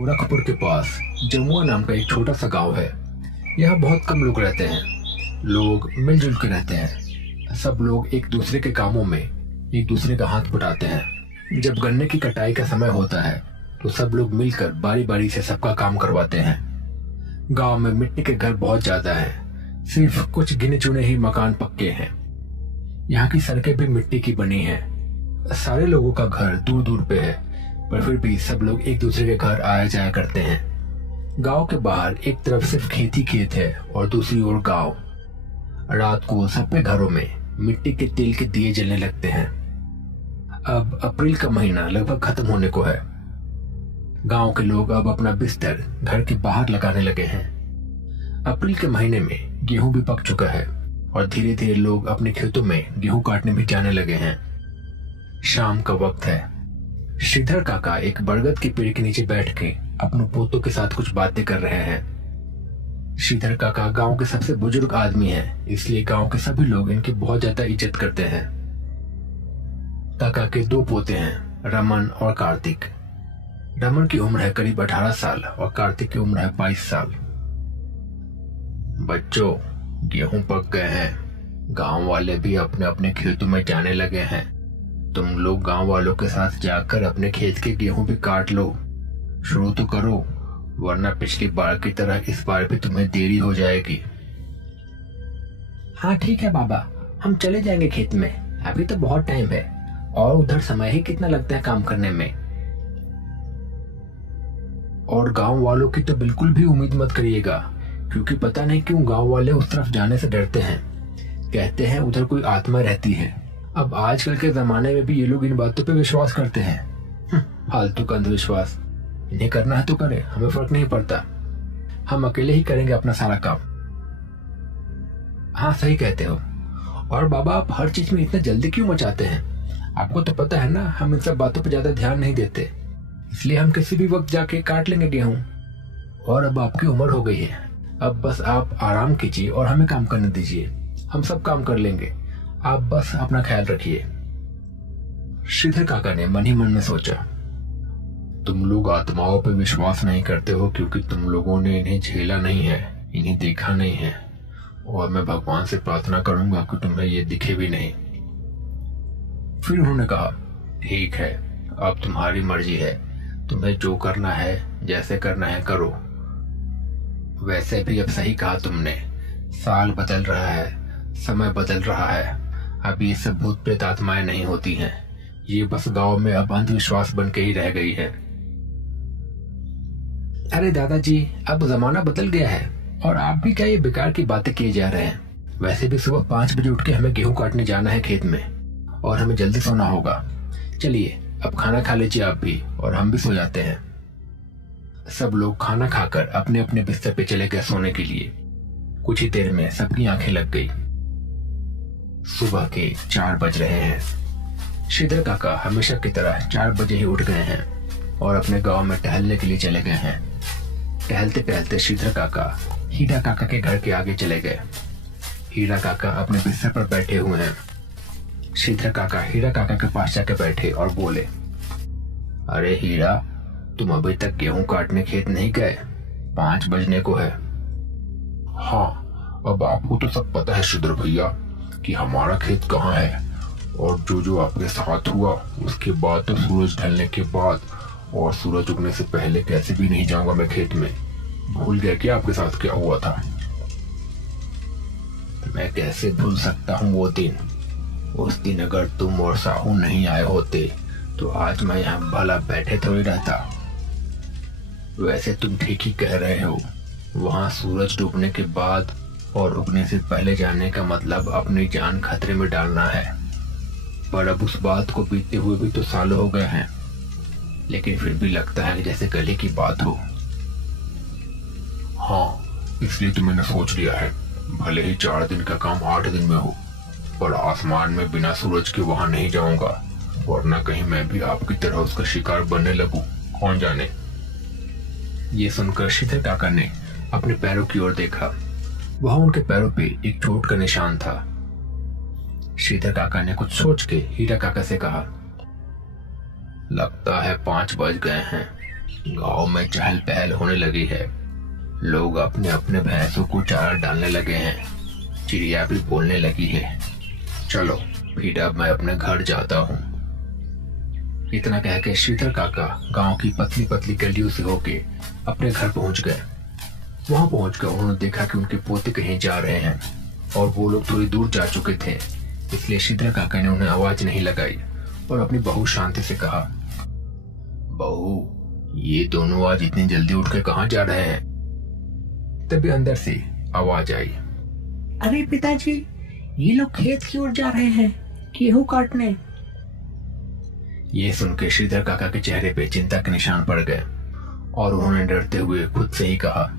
गोरखपुर के पास जमुआ नाम का एक छोटा सा गांव है। यहाँ बहुत कम लोग रहते हैं। लोग मिलजुल के रहते हैं। सब लोग एक दूसरे के कामों में एक दूसरे का हाथ बटाते हैं। जब गन्ने की कटाई का समय होता है तो सब लोग मिलकर बारी बारी से सबका काम करवाते हैं। गांव में मिट्टी के घर बहुत ज्यादा हैं। सिर्फ कुछ गिने चुने ही मकान पक्के हैं। यहाँ की सड़कें भी मिट्टी की बनी हैं। सारे लोगों का घर दूर दूर पे है, पर फिर भी सब लोग एक दूसरे के घर आया जाया करते हैं। गांव के बाहर एक तरफ सिर्फ खेती खेत है और दूसरी ओर गांव। रात को सबके घरों में मिट्टी के तेल के दिए जलने लगते हैं। अब अप्रैल का महीना लगभग खत्म होने को है। गांव के लोग अब अपना बिस्तर घर के बाहर लगाने लगे हैं। अप्रैल के महीने में गेहूं भी पक चुका है और धीरे धीरे लोग अपने खेतों में गेहूं काटने भी जाने लगे हैं। शाम का वक्त है। श्रीधर काका एक बरगद के पेड़ के नीचे बैठ के अपने पोतों के साथ कुछ बातें कर रहे हैं। श्रीधर काका गांव के सबसे बुजुर्ग आदमी हैं, इसलिए गांव के सभी लोग इनकी बहुत ज्यादा इज्जत करते हैं। काका के दो पोते हैं, रमन और कार्तिक। रमन की उम्र है करीब 18 साल और कार्तिक की उम्र है 22 साल। बच्चों, गेहूं पक गए हैं। गांव वाले भी अपने अपने खेतों में जाने लगे हैं। तुम लोग गांव वालों के साथ जाकर अपने खेत के गेहूं भी काट लो। शुरू तो करो, वरना पिछली बार की तरह इस बार भी तुम्हें देरी हो जाएगी। हाँ ठीक है बाबा, हम चले जाएंगे खेत में। अभी तो बहुत टाइम है और उधर समय ही कितना लगता है काम करने में। और गांव वालों की तो बिल्कुल भी उम्मीद मत करिएगा, क्योंकि पता नहीं क्यों गांव वाले उस तरफ जाने से डरते हैं। कहते हैं उधर कोई आत्मा रहती है। अब आजकल के जमाने में भी ये लोग इन बातों पे विश्वास करते हैं। फालतू का अंधविश्वास। इन्हें करना है तो करे, हमें फर्क नहीं पड़ता। हम अकेले ही करेंगे अपना सारा काम। हाँ सही कहते हो। और बाबा, आप हर चीज में इतना जल्दी क्यों मचाते हैं? आपको तो पता है ना, हम इन सब बातों पे ज्यादा ध्यान नहीं देते, इसलिए हम किसी भी वक्त जाके काट लेंगे गेहूं। और अब आपकी उम्र हो गई है, अब बस आप आराम कीजिए और हमें काम करने दीजिए। हम सब काम कर लेंगे, आप बस अपना ख्याल रखिए। श्रीधर काका ने मन ही मन में सोचा, तुम लोग आत्माओं पर विश्वास नहीं करते हो क्योंकि तुम लोगों ने इन्हें झेला नहीं है, इन्हें देखा नहीं है। और मैं भगवान से प्रार्थना करूंगा कि तुम्हें ये दिखे भी नहीं। फिर उन्होंने कहा, ठीक है, अब तुम्हारी मर्जी है। तुम्हें जो करना है, जैसे करना है करो। वैसे भी अब सही कहा तुमने, साल बदल रहा है, समय बदल रहा है। अब ये सब भूत प्रेत आत्माएं नहीं होती हैं, ये बस गांव में अब अंधविश्वास बन के ही रह गई है। अरे दादाजी, अब जमाना बदल गया है और आप भी क्या ये बेकार की बातें किए जा रहे हैं। वैसे भी सुबह 5 बजे उठ के हमें गेहूं काटने जाना है खेत में, और हमें जल्दी सोना होगा। चलिए अब खाना खा लीजिए आप भी, और हम भी सो जाते हैं। सब लोग खाना खाकर अपने अपने बिस्तर पे चले गए सोने के लिए। कुछ ही देर में सबकी आंखें लग गई। सुबह के 4 बज रहे हैं। श्रीधर काका हमेशा की तरह 4 बजे ही उठ गए हैं और अपने गांव में टहलने के लिए चले गए हैं। टहलते टहलते श्रीधर काका हीरा काका के घर के आगे चले गए। हीरा काका अपने बिस्तर पर बैठे हुए हैं। श्रीधर काका हीरा काका के पास जाकर बैठे और बोले, अरे हीरा, तुम अभी तक गेहूं काटने खेत नहीं गए? 5 बजने को है। हाँ, अब आपको तो सब पता है श्रीधर भैया कि हमारा खेत कहाँ है, और जो जो आपके साथ हुआ उसके बाद तो सूरज ढलने के बाद और सूरज उगने से पहले कैसे भी नहीं जाऊंगा मैं खेत में। भूल गया क्या आपके साथ क्या हुआ था? मैं कैसे भूल सकता हूँ वो दिन। उस दिन अगर तुम और साहू नहीं आए होते तो आज मैं यहाँ भला बैठे थोड़ी रहता। वैसे तुम ठीक ही कह रहे हो, वहाँ सूरज डूबने के बाद और उगने से पहले जाने का मतलब अपनी जान खतरे में डालना है। पर अब उस बात को बीतते हुए भी तो सालों हो गए हैं, लेकिन फिर भी लगता है जैसे कल की बात हो। हाँ, इसलिए तो मैंने सोच लिया है, भले ही 4 दिन का काम 8 दिन में हो, पर आसमान में बिना सूरज के वहां नहीं जाऊंगा, वरना कहीं मैं भी आपकी तरह उसका शिकार बनने लगूं, कौन जाने। ये सुनकर श्रीधर काका ने अपने पैरों की ओर देखा। वहां उनके पैरों पे एक चोट का निशान था। श्रीधर काका ने कुछ सोच के हीरा काका से कहा, लगता है 5 बज गए हैं, गांव में चहल पहल होने लगी है। लोग अपने अपने भैंसों को चारा डालने लगे हैं। चिड़िया भी बोलने लगी है। चलो फिर अब मैं अपने घर जाता हूँ। इतना कह के श्रीधर काका गांव की पतली पतली गलियों से होके अपने घर पहुंच गए। वहां पहुंचकर उन्होंने देखा कि उनके पोते कहीं जा रहे हैं और वो लोग थोड़ी दूर जा चुके थे, इसलिए श्रीधर काका ने उन्हें आवाज नहीं लगाई और अपनी बहू शांति से कहा, बहू ये दोनों आज इतनी जल्दी उठ के कहाँ जा रहे हैं? तभी अंदर से आवाज आई, अरे पिताजी, ये लोग खेत की ओर जा रहे हैं गेहूं काटने। ये सुन के श्रीधर काका के चेहरे पे चिंता के निशान पड़ गए और उन्होंने डरते हुए खुद से ही कहा,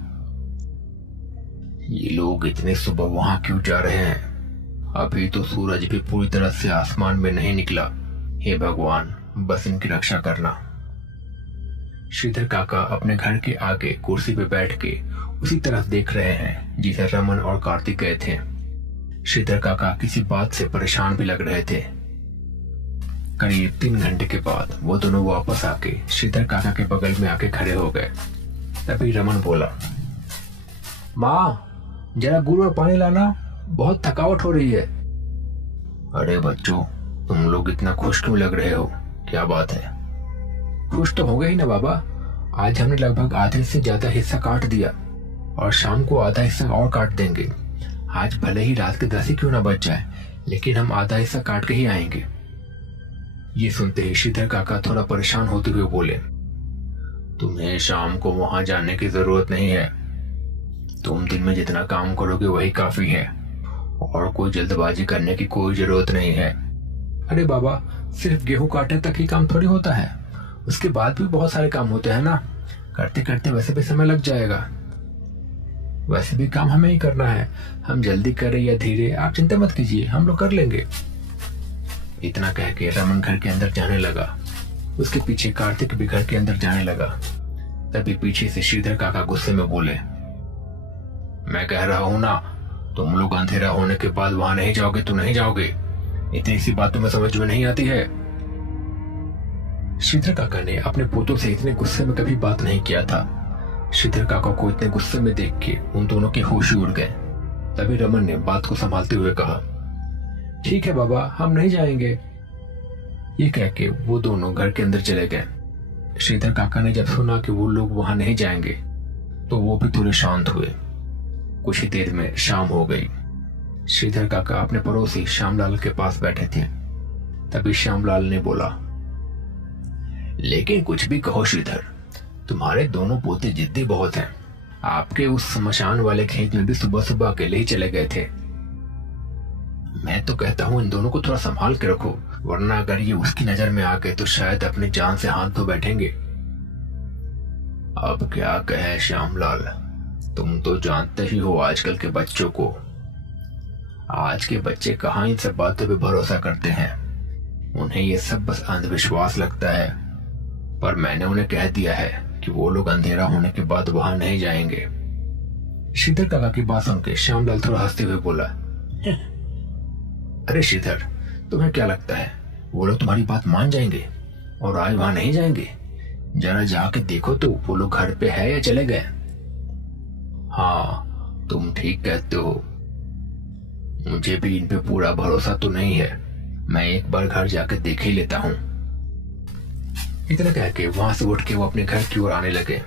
ये लोग इतने सुबह वहां क्यों जा रहे हैं? अभी तो सूरज भी पूरी तरह से आसमान में नहीं निकला। हे भगवान, बस इनकी रक्षा करना। श्रीधर काका अपने घर के आगे कुर्सी पे बैठ के उसी तरफ देख रहे हैं जिसे रमन और कार्तिक गए थे। श्रीधर काका किसी बात से परेशान भी लग रहे थे। करीब 3 घंटे के बाद वो दोनों वापस आके श्रीधर काका के बगल में आके खड़े हो गए। तभी रमन बोला, माँ जरा गुड़ और पानी लाना, बहुत थकावट हो रही है। अरे बच्चों, तुम लोग इतना खुश क्यों लग रहे हो? क्या बात है? खुश तो हो गए ही ना बाबा, आज हमने लगभग आधे से ज्यादा हिस्सा काट दिया और शाम को आधा हिस्सा और काट देंगे। आज भले ही रात के 10 ही क्यों ना बच जाए, लेकिन हम आधा हिस्सा काट के ही आएंगे। ये सुनते ही श्रीधर काका थोड़ा परेशान होते हुए बोले, तुम्हें शाम को वहां जाने की जरूरत नहीं है। तुम दिन में जितना काम करोगे वही काफी है और कोई जल्दबाजी करने की कोई जरूरत नहीं है। अरे बाबा, सिर्फ गेहूं काटने तक ही काम थोड़ी होता है, उसके बाद भी बहुत सारे काम होते हैं ना। करते करते वैसे भी समय लग जाएगा। वैसे भी काम हमें ही करना है, हम जल्दी करें या धीरे आप चिंता मत कीजिए, हम लोग कर लेंगे। इतना कह के रमन घर के अंदर जाने लगा। उसके पीछे कार्तिक भी घर के अंदर जाने लगा। तभी पीछे से श्रीधर काका गुस्से में बोले, मैं कह रहा हूं ना, तुम लोग अंधेरा होने के बाद वहां नहीं जाओगे तो नहीं जाओगे। इतनी सी बात तुम्हें समझ में नहीं आती है? श्रीधर काका ने अपने पोतों से इतने गुस्से में कभी बात नहीं किया था। श्रीधर काका को इतने गुस्से में देख के उन दोनों के होश ही उड़ गए। तभी रमन ने बात को संभालते हुए कहा, ठीक है बाबा, हम नहीं जाएंगे। ये कह के वो दोनों घर के अंदर चले गए। श्रीधर काका ने जब सुना कि वो लोग वहां नहीं जाएंगे तो वो भी थोड़े शांत हुए। कुछ ही देर में शाम हो गई। श्रीधर काका अपने पड़ोसी श्यामलाल के पास बैठे थे। तभी श्यामलाल ने बोला, लेकिन कुछ भी कहो श्रीधर, तुम्हारे दोनों पोते जिद्दी बहुत हैं। आपके उस शमशान वाले खेत में भी सुबह सुबह अकेले ही चले गए थे। मैं तो कहता हूं इन दोनों को थोड़ा संभाल के रखो, वरना अगर ये उसकी नजर में आ गए तो शायद अपनी जान से हाथ धो बैठेंगे। अब क्या कहे श्यामलाल, तुम तो जानते ही हो आजकल के बच्चों को। आज के बच्चे कहाँ इन सब बातों पे भरोसा करते हैं। उन्हें ये सब बस अंधविश्वास लगता है। पर मैंने उन्हें कह दिया है कि वो लोग अंधेरा होने के बाद वहां नहीं जाएंगे। श्रीधर काका की बात सुनकर श्यामलाल थोड़ा हंसते हुए बोला, अरे श्रीधर, तुम्हें क्या लगता है वो लोग तुम्हारी बात मान जाएंगे और आज वहां नहीं जाएंगे? जरा जाके देखो तो वो लोग घर पे है या चले गए। हाँ, तुम ठीक कहते हो। मुझे भी इन पे पूरा भरोसा तो नहीं है। मैं एक बार घर जाकर देख ही लेता हूँ। इतना कह के वहां से उठ के वो अपने घर की ओर आने लगे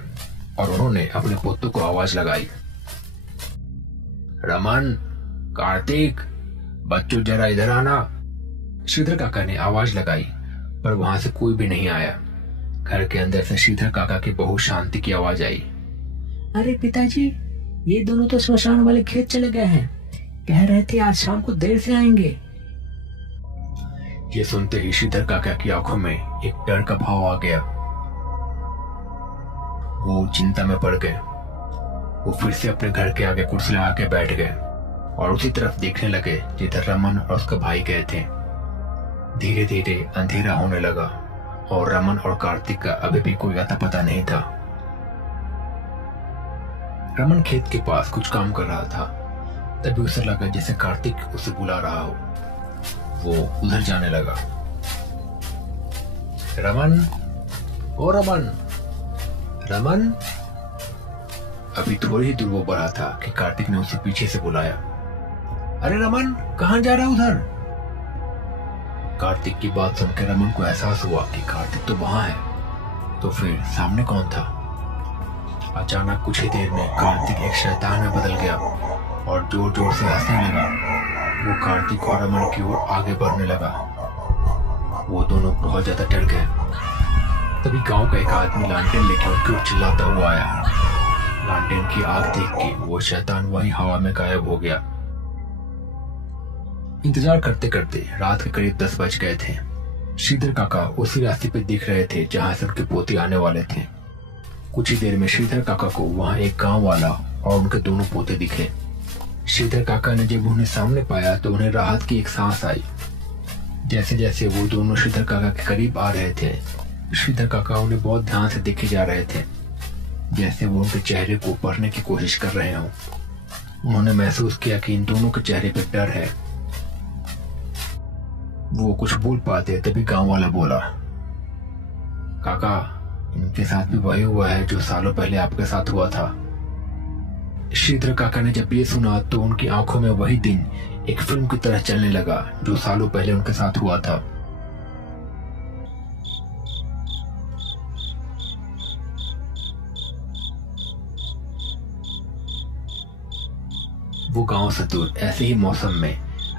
और उन्होंने अपने पोतों को आवाज लगाई, रमन, कार्तिक, बच्चों जरा इधर आना। श्रीधर काका ने आवाज लगाई पर वहां से कोई भी नहीं आया। घर के अंदर से श्रीधर काका की बहू शांति की आवाज आई, अरे पिताजी, ये दोनों तो श्मशान वाले खेत चले गए हैं। कह रहे थे आज शाम को देर से आएंगे। ये सुनते ही श्रीधर काका की आंखों में एक डर का भाव आ गया। वो चिंता में पड़ गए। वो फिर से अपने घर के आगे कुर्सी लगा के बैठ गए और उसी तरफ देखने लगे जिधर रमन और उसका भाई गए थे। धीरे धीरे अंधेरा होने लगा और रमन और कार्तिक का अभी भी कोई अता पता नहीं था। रमन खेत के पास कुछ काम कर रहा था। तभी उसे लगा जैसे कार्तिक उसे बुला रहा हो। वो उधर जाने लगा। रमन, ओ रमन, रमन। अभी थोड़ी ही दूर वो बढ़ा था कि कार्तिक ने उसे पीछे से बुलाया। अरे रमन, कहाँ जा रहा है उधर? कार्तिक की बात सुनकर रमन को एहसास हुआ कि कार्तिक तो वहां है, तो फिर सामने कौन था? अचानक कुछ ही देर में कार्तिक एक शैतान में बदल गया और जोर जोर से हंसने लगा। वो कार्तिक और रमन की ओर आगे बढ़ने लगा। वो दोनों बहुत ज्यादा डर गए। तभी गांव का एक आदमी लालटेन लेकर उनकी ओर चिल्लाता हुआ आया। लालटेन की आग देख के वो शैतान वहीं हवा में गायब हो गया। इंतजार करते करते रात के करीब 10 बज गए थे। श्रीधर काका उसी रास्ते पे दिख रहे थे जहां से उनके पोते आने वाले थे। कुछ ही देर में श्रीधर काका को वहां एक गांव वाला और उनके दोनों पोते दिखे। श्रीधर काका ने जब उन्हें सामने पाया तो उन्हें राहत की एक सांस आई। जैसे जैसे वो दोनों श्रीधर काका के करीब आ रहे थे, श्रीधर काका उन्हें बहुत ध्यान से देखे जा रहे थे, जैसे वो उनके चेहरे को पढ़ने की कोशिश कर रहे हों। उन्होंने महसूस किया कि इन दोनों के चेहरे पर डर है। वो कुछ बोल पाते तभी गांव वाला बोला, काका, इनके साथ भी वही हुआ है जो सालों पहले आपके साथ हुआ था। श्रीधर काका ने जब ये सुना तो उनकी आंखों में वही दिन एक फिल्म की तरह चलने लगा जो सालों पहले उनके साथ हुआ था। वो गांव से दूर ऐसे ही मौसम में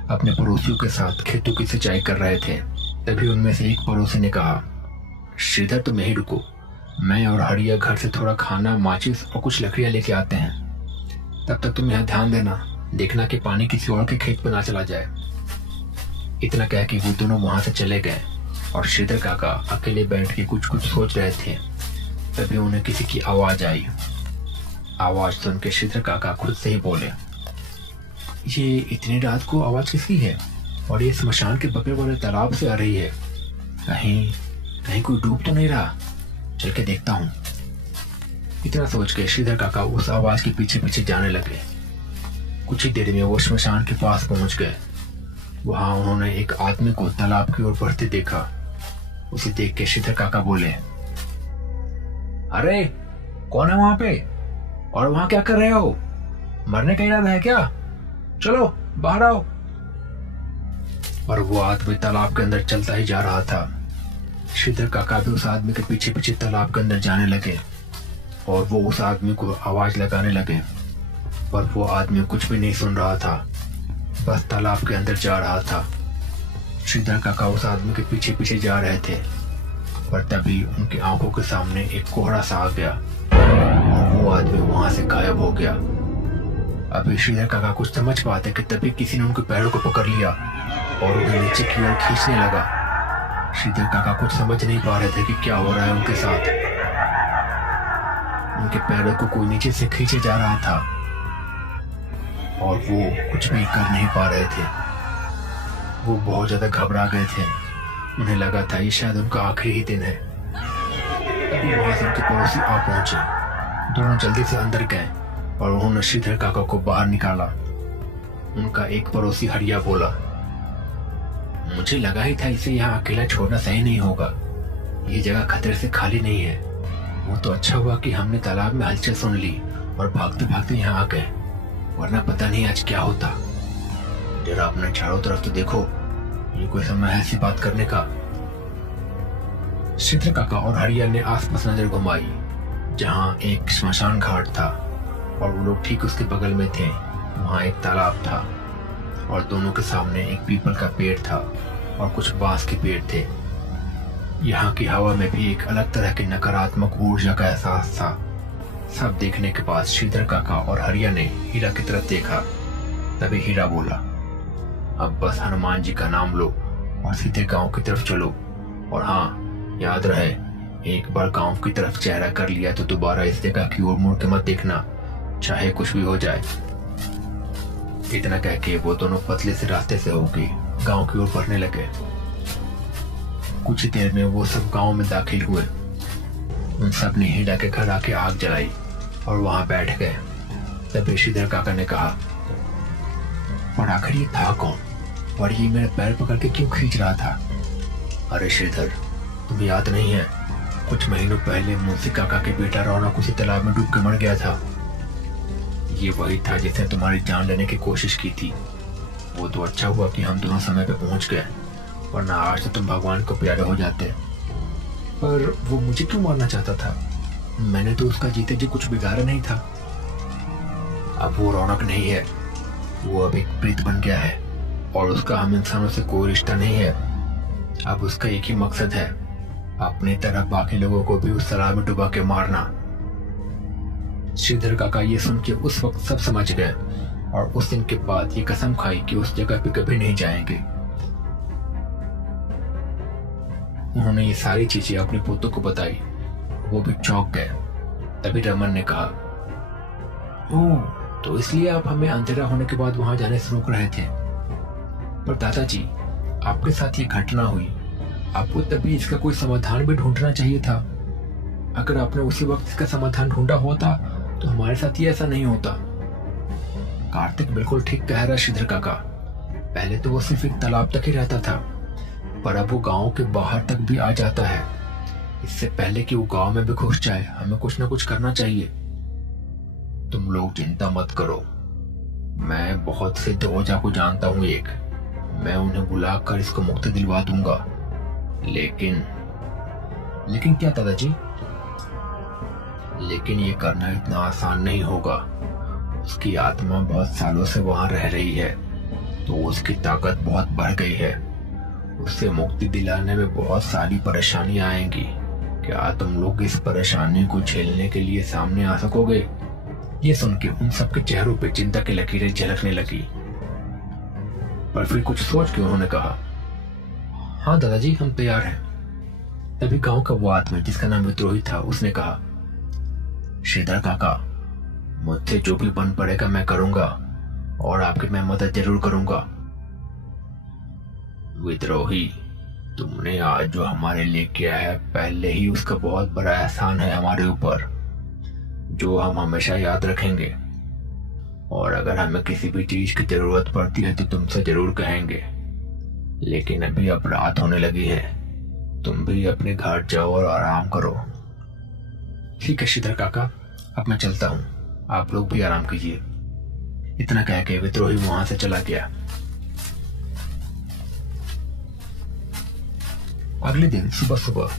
अपने पड़ोसियों के साथ खेतों की सिंचाई कर रहे थे। तभी उनमें से एक पड़ोसी ने कहा, श्रीधर तुम यहीं रुको, मैं और हरिया घर से थोड़ा खाना, माचिस और कुछ लकड़ियां लेके आते हैं। तब तक तुम यहाँ ध्यान देना, देखना कि पानी किसी और के खेत पर ना चला जाए। इतना कह के वो दोनों वहां से चले गए और श्रीधर काका अकेले बैठ के कुछ कुछ सोच रहे थे। तभी उन्हें किसी की आवाज आई। आवाज सुन के श्रीधर काका खुद से ही बोले, ये इतनी रात को आवाज किसकी है? और ये स्मशान के बगल वाले तालाब से आ रही है। कहीं कहीं कोई डूब तो नहीं रहा? चल के देखता हूँ। इतना सोच के श्रीधर काका उस आवाज के पीछे पीछे जाने लगे। कुछ ही देर में वो श्मशान के पास पहुंच गए। वहां उन्होंने एक आदमी को तालाब की ओर बढ़ते देखा। उसे देख के श्रीधर काका बोले, अरे कौन है वहां पे? और वहां क्या कर रहे हो? मरने का इरादा है क्या? चलो बाहर आओ। और वो आदमी तालाब के अंदर चलता ही जा रहा था। श्रीधर काका भी उस आदमी के पीछे पीछे तालाब के अंदर जाने लगे और वो उस आदमी को आवाज लगाने लगे, पर वो आदमी कुछ भी नहीं सुन रहा था, बस तालाब के अंदर जा रहा था। श्रीधर काका उस आदमी के पीछे पीछे जा रहे थे, पर तभी उनकी आंखों के सामने एक कोहरा सा आ गया और वो आदमी वहां से गायब हो गया। अभी श्रीधर काका कुछ समझ पाते कि तभी किसी ने उनके पैरों को पकड़ लिया और उन्हें नीचे की ओर खींचने लगा। श्रीधर काका कुछ समझ नहीं पा रहे थे कि क्या हो रहा है उनके साथ। उनके पैरों को कोई नीचे से खींचे जा रहा था और वो कुछ भी कर नहीं पा रहे थे। वो बहुत ज्यादा घबरा गए थे। उन्हें लगा था ये शायद उनका आखिरी ही दिन है। तभी वहां से उनके पड़ोसी आ पहुंचे। दोनों जल्दी से अंदर गए और उन्होंने श्रीधर काका को बाहर निकाला। उनका एक पड़ोसी हरिया बोला, मुझे लगा ही था इसे यहाँ अकेला छोड़ना सही नहीं होगा। ये जगह खतरे से खाली नहीं है। वो तो अच्छा हुआ कि हमने तालाब में हलचल सुन ली और भागते भागते यहाँ आ गए, वरना पता नहीं आज क्या होता। जरा अपने चारों तरफ तो देखो, ये कोई समय है ऐसी बात करने का। श्रीधर काका और हरिया ने आसपास नजर घुमाई जहाँ एक श्मशान घाट था और वो लोग ठीक उसके बगल में थे। वहाँ एक तालाब था और दोनों के सामने एक पीपल का पेड़ था और कुछ बांस के पेड़ थे। यहाँ की हवा में भी एक अलग तरह की नकारात्मक ऊर्जा का एहसास था। सब देखने के बाद श्रीधर काका और हरिया ने हीरा की तरफ देखा। तभी हीरा बोला, अब बस हनुमान जी का नाम लो और सीधे गांव की तरफ चलो। और हाँ, याद रहे, एक बार गांव की तरफ चेहरा कर लिया तो दोबारा इस जगह की ओर मुड़ के मत देखना, चाहे कुछ भी हो जाए। इतना कह के वो दोनों पतले से रास्ते से होके गांव की ओर बढ़ने लगे। कुछ ही देर में वो सब गांव में दाखिल हुए। उन सब ने हीरा के घर आके आग जलाई और वहां बैठ गए। तभी श्रीधर काका ने कहा, और आखिर ये था कौन और ये मेरे पैर पकड़ के क्यों खींच रहा था? अरे श्रीधर, तुम्हें याद नहीं है? कुछ महीनों पहले मुंशी काका के बेटा रौनक उसी तालाब में डूब के मर गया था। ये वही था जिसने तुम्हारी जान लेने की कोशिश की थी। वो तो अच्छा हुआ कि हम दोनों समय पे पहुंच गए, वरना आज तो तुम भगवान को प्यारे हो जाते। पर वो मुझे क्यों मारना चाहता था? मैंने तो उसका जीते जी कुछ बिगाड़ा नहीं था। अब वो रौनक नहीं है, वो अब एक प्रीत बन गया है और उसका हम इंसानों से कोई रिश्ता नहीं है। अब उसका एक ही मकसद है, अपनी तरह बाकी लोगों को भी उस तालाब में डुबा के मारना। श्रीधर काका ये सुन के उस वक्त सब समझ गए और उस दिन के बाद ये कसम खाई कि उस जगह पे कभी नहीं जाएंगे। उन्होंने ये सारी चीजें अपने पोतों को बताई, वो भी चौंक गए। तभी रमन ने कहा, ओह, तो इसलिए आप हमें अंधेरा होने के बाद वहां जाने से रोक रहे थे। पर दादाजी, आपके साथ ये घटना हुई, आपको तभी इसका कोई समाधान भी ढूंढना चाहिए था। अगर आपने उसी वक्त इसका समाधान ढूंढा होता तो हमारे साथ ये ऐसा नहीं होता। कार्तिक बिल्कुल ठीक कह रहा श्रीधर काका। पहले तो वो सिर्फ एक तालाब तक ही रहता था, पर अब वो गांव के बाहर तक भी आ जाता है। इससे पहले कि वो गांव में भी घुस जाए, हमें कुछ ना कुछ करना चाहिए। तुम लोग चिंता मत करो, मैं बहुत सिद्ध ओझा को जानता हूँ एक, मैं उन्हें बुलाकर इसको मुक्ति दिलवा दूंगा। लेकिन क्या दादाजी? लेकिन ये करना इतना आसान नहीं होगा। उसकी आत्मा बहुत सालों से वहां रह रही है, तो उसकी ताकत बहुत बढ़ गई है। उससे मुक्ति दिलाने में बहुत सारी परेशानियां आएंगी। क्या तुम लोग इस परेशानी को झेलने के लिए सामने आ सकोगे? ये सुन के उन सबके चेहरों पे चिंता की लकीरें झलकने लगी, पर फिर कुछ सोच के उन्होंने कहा, हाँ दादाजी, हम तैयार हैं। तभी गांव का वो आदमी जिसका नाम विद्रोही था, उसने कहा, श्रीधर काका, मुझसे जो भी बन पड़ेगा मैं करूंगा और आपकी मैं मदद जरूर करूंगा। विद्रोही, तुमने आज जो हमारे लिए किया है, पहले ही उसका बहुत बड़ा एहसान है हमारे ऊपर, जो हम हमेशा याद रखेंगे। और अगर हमें किसी भी चीज की जरूरत पड़ती है तो तुमसे जरूर कहेंगे। लेकिन अभी अब रात होने लगी है, तुम भी अपने घर जाओ और आराम करो। ठीक है श्रीधर काका, अब मैं चलता हूँ, आप लोग भी आराम कीजिए। इतना कह के विद्रोही वहां से चला गया। अगले दिन सुबह सुबह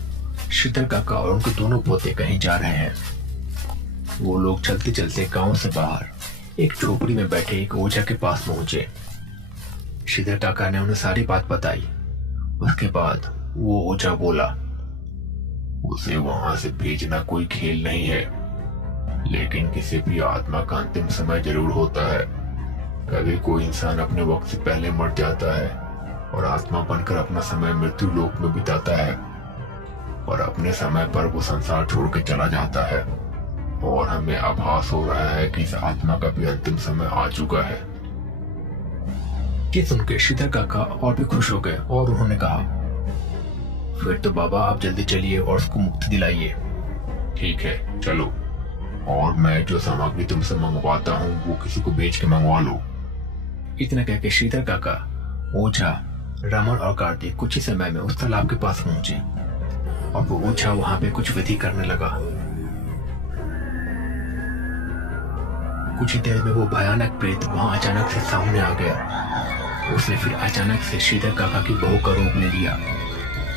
श्रीधर काका और उनके दोनों पोते कहीं जा रहे हैं। वो लोग चलते चलते गांव से बाहर एक झोपड़ी में बैठे एक ओझा के पास पहुंचे। श्रीधर काका ने उन्हें सारी बात बताई। उसके बाद वो ओझा बोला, उसे वहां से भेजना कोई खेल नहीं है, लेकिन किसी भी आत्मा का अंतिम समय जरूर होता है। कभी कोई इंसान अपने वक्त से पहले मर जाता है और आत्मा बनकर अपना समय मृत्यु लोक में बिताता है, और अपने समय पर वो संसार छोड़ के चला जाता है। और हमें आभास हो रहा है कि इस आत्मा का भी अंतिम समय आ चुका है। ये सुनकर श्रीधर काका और भी खुश हो गए और उन्होंने कहा, फिर तो बाबा आप जल्दी चलिए और उसको मुक्ति दिलाइए। ठीक है, चलो। और मैं जो सामग्री तुमसे मंगवाता हूँ वो किसी को बेच के मंगवा लो। इतना कह के श्रीधर काका, ओझा, रमन और कार्तिक कुछ ही समय में उस तालाब के पास पहुंचे और वो ओझा वहां पे कुछ विधि करने लगा। कुछ ही देर में वो भयानक प्रेत वहां अचानक से सामने आ गया। उसने फिर अचानक से श्रीधर काका की बहू का रूप ले लिया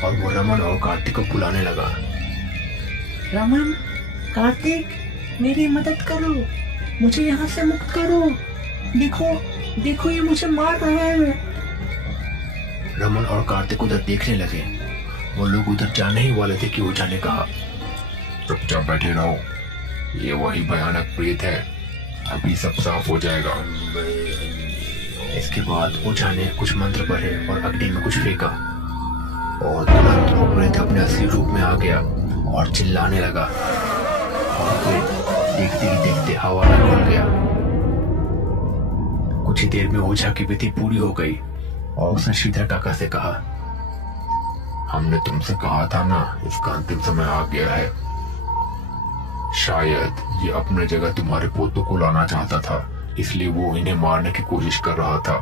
और वो रमन और कार्तिक को बुलाने लगा। रमन, कार्तिक, मेरी मदद करो, मुझे यहाँ से मुक्त करो। देखो देखो, ये मुझे मार रहा है। रमन और कार्तिक उधर देखने लगे। वो लोग उधर जाने ही वाले थे कि ओझा ने कहा, चुपचाप बैठे रहो, ये वही भयानक प्रेत है, अभी सब साफ हो जाएगा। इसके बाद ओझा ने कुछ मंत्र पढ़े और अग्नि में कुछ फेंका और तुरंत वो प्रेत अपने असली रूप में आ गया और चिल्लाने लगा और फिर देखते ही देखते हवा में घुल गया। कुछ ही देर में ओझा की विधि पूरी हो गई और उसने श्रीधर काका से कहा, हमने तुमसे कहा था ना, इसका अंतिम समय आ गया है। शायद ये अपने जगह तुम्हारे पोतों को लाना चाहता था, इसलिए वो इन्हें मारने की कोशिश कर रहा था।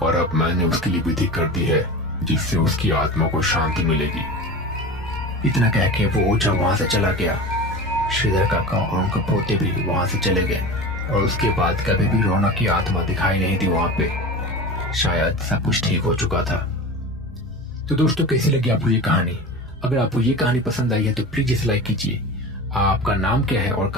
पर अब मैंने उसके लिए विधि कर दी है जिससे उसकी आत्मा को शांति मिलेगी। इतना कह के वो ओझा वहां से चला गया। श्रीधर काका और उनके पोते भी वहां से चले गए और उसके बाद कभी भी रौनक की आत्मा दिखाई नहीं दी वहां पे। शायद सब कुछ ठीक हो चुका था। तो दोस्तों, कैसी लगी आपको ये कहानी? अगर आपको ये कहानी पसंद आई है तो प्लीज इसे लाइक कीजिए। आपका नाम क्या है और